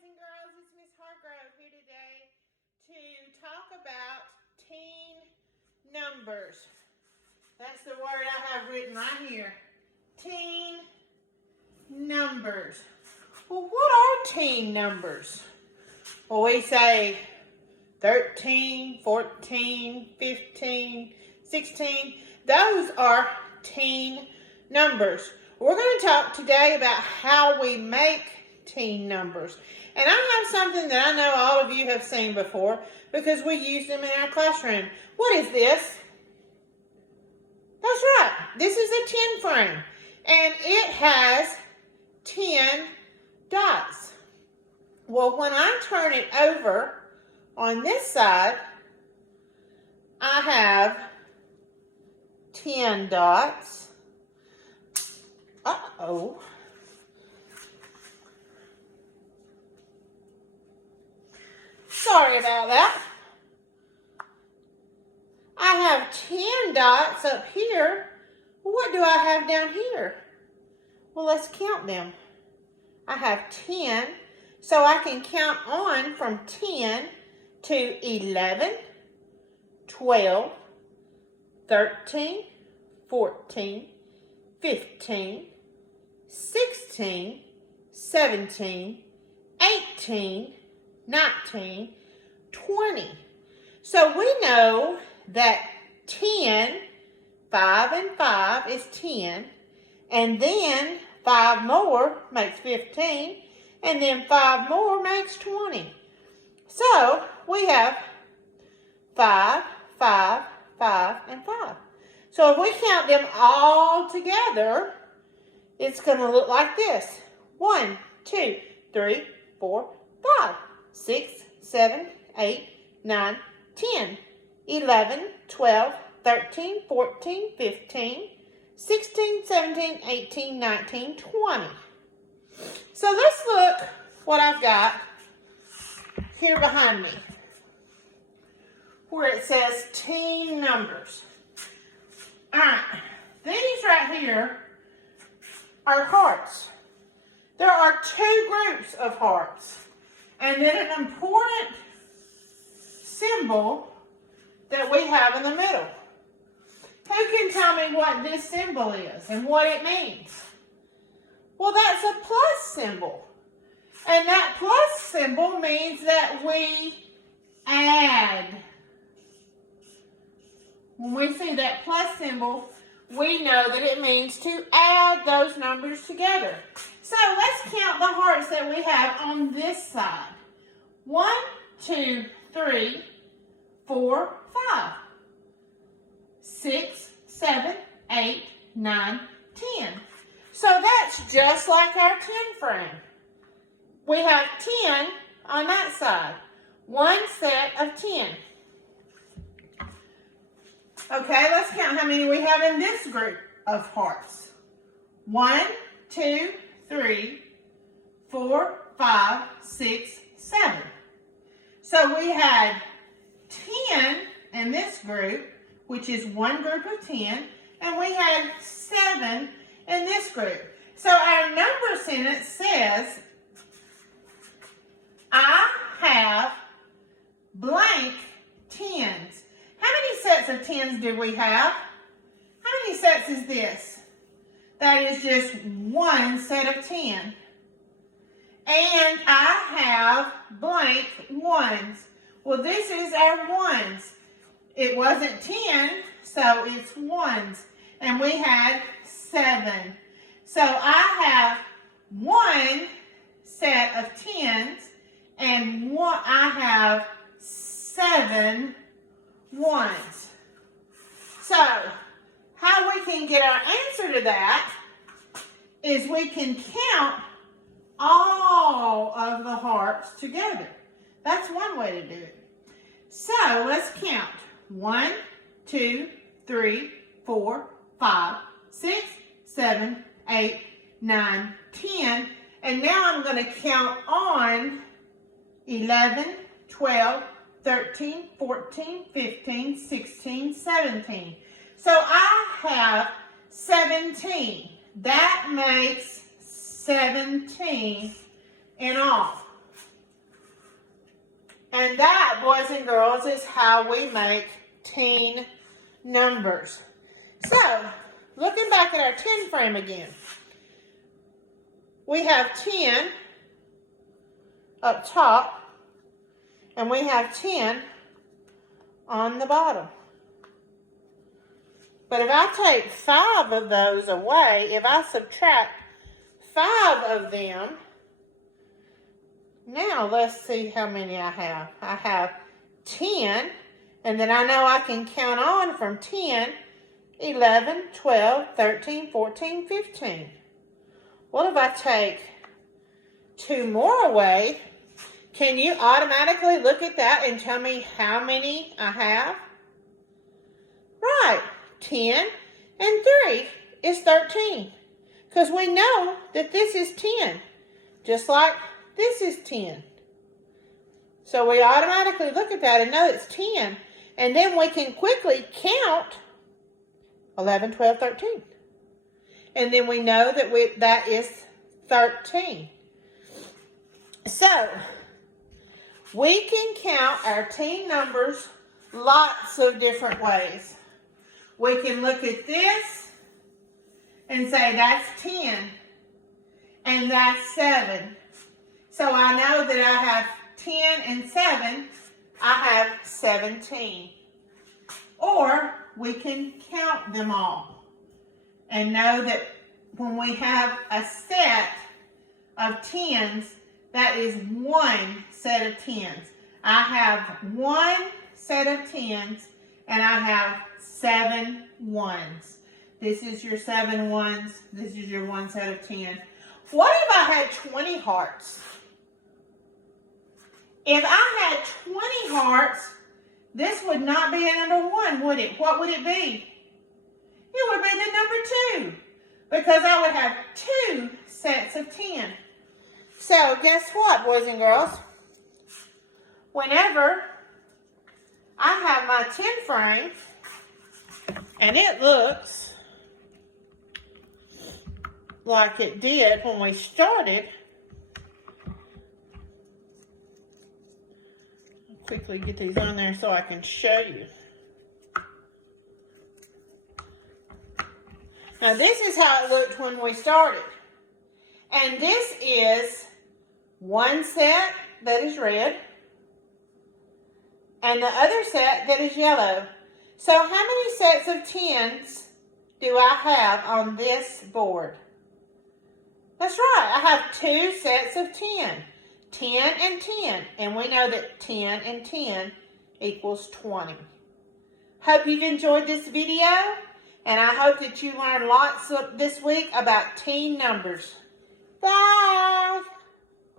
boys and girls, it's Miss Hargrove here today to talk about teen numbers. That's the word I have written right here. Teen numbers. Well, what are teen numbers? Well, we say 13, 14, 15, 16. Those are teen numbers. We're going to talk today about how we make teen numbers. And I have something that I know all of you have seen before because we use them in our classroom. What is this? That's right. This is a 10 frame. And it has 10 dots. Well, when I turn it over on this side, I have 10 dots. Uh-oh. Sorry about that. I have 10 dots up here. What do I have down here? Well, let's count them. I have 10, so I can count on from 10 to 11, 12, 13, 14, 15, 16, 17, 18, 19, 20. So we know that 10, 5 and 5 is 10, and then 5 more makes 15, and then 5 more makes 20. So we have 5, 5, 5, and 5. So if we count them all together, it's going to look like this. 1, 2, 3, 4, 5, 6, 7, 8, 9, 10, 11, 12, 13, 14, 15, 16, 17, 18, 19, 20. So let's look what I've got here behind me, where it says teen numbers. All right, these right here are hearts. There are 2 groups of hearts. And then an important symbol that we have in the middle. Who can tell me what this symbol is and what it means? Well, that's a plus symbol. And that plus symbol means that we add. When we see that plus symbol, we know that it means to add those numbers together. So let's count the hearts that we have on this side. 1, 2, 3, 4, 5. 6, 7, 8, 9, 10. So that's just like our 10 frame. We have 10 on that side. 1 set of 10. Okay, let's count how many we have in this group of hearts. 1, 2, 3, 4, 5, 6, 7. So we had 10 in this group, which is one group of 10, and we had 7 in this group. So our number sentence says, I have blank 10s. How many sets of 10s do we have? How many sets is this? That is just one set of 10. And I have blank 1s. Well, this is our 1s. It wasn't 10, so it's 1s. And we had 7. So I have 1 set of 10s, and I have 7 1s. So, how we can get our answer to that is we can count all of the hearts together. That's one way to do it. So, let's count. 1, 2, 3, 4, 5, 6, 7, 8, 9, 10. And now I'm going to count on 11, 12, 13, 14, 15, 16, 17. So I have 17. That makes 17 in all. And that, boys and girls, is how we make teen numbers. So, looking back at our 10 frame again. We have 10 up top, and we have 10 on the bottom. But if I take 5 of those away, if I subtract 5 of them, now let's see how many I have. I have 10, and then I know I can count on from 10, 11, 12, 13, 14, 15. Well, if I take 2 more away, can you automatically look at that and tell me how many I have? Right, 10 and 3 is 13. Because we know that this is 10, just like this is 10. So we automatically look at that and know it's 10. And then we can quickly count 11, 12, 13. And then we know that that is 13. So, we can count our teen numbers lots of different ways. We can look at this and say that's 10 and that's 7. So I know that I have 10 and 7, I have 17. Or we can count them all and know that when we have a set of 10s, that is one set of 10s. I have one set of 10s and I have 7 ones. This is your 7 ones. This is your one set of 10. What if I had 20 hearts? If I had 20 hearts, this would not be a number 1, would it? What would it be? It would be the number 2, because I would have 2 sets of 10. So guess what, boys and girls? Whenever I have my 10 frame, and it looks like it did when we started, I'll quickly get these on there so I can show you. Now this is how it looked when we started. And this is one set that is red and the other set that is yellow. So how many sets of 10s do I have on this board? That's right, I have 2 sets of 10. 10 and 10. And we know that 10 and 10 equals 20. Hope you've enjoyed this video. And I hope that you learned lots this week about teen numbers. Bye!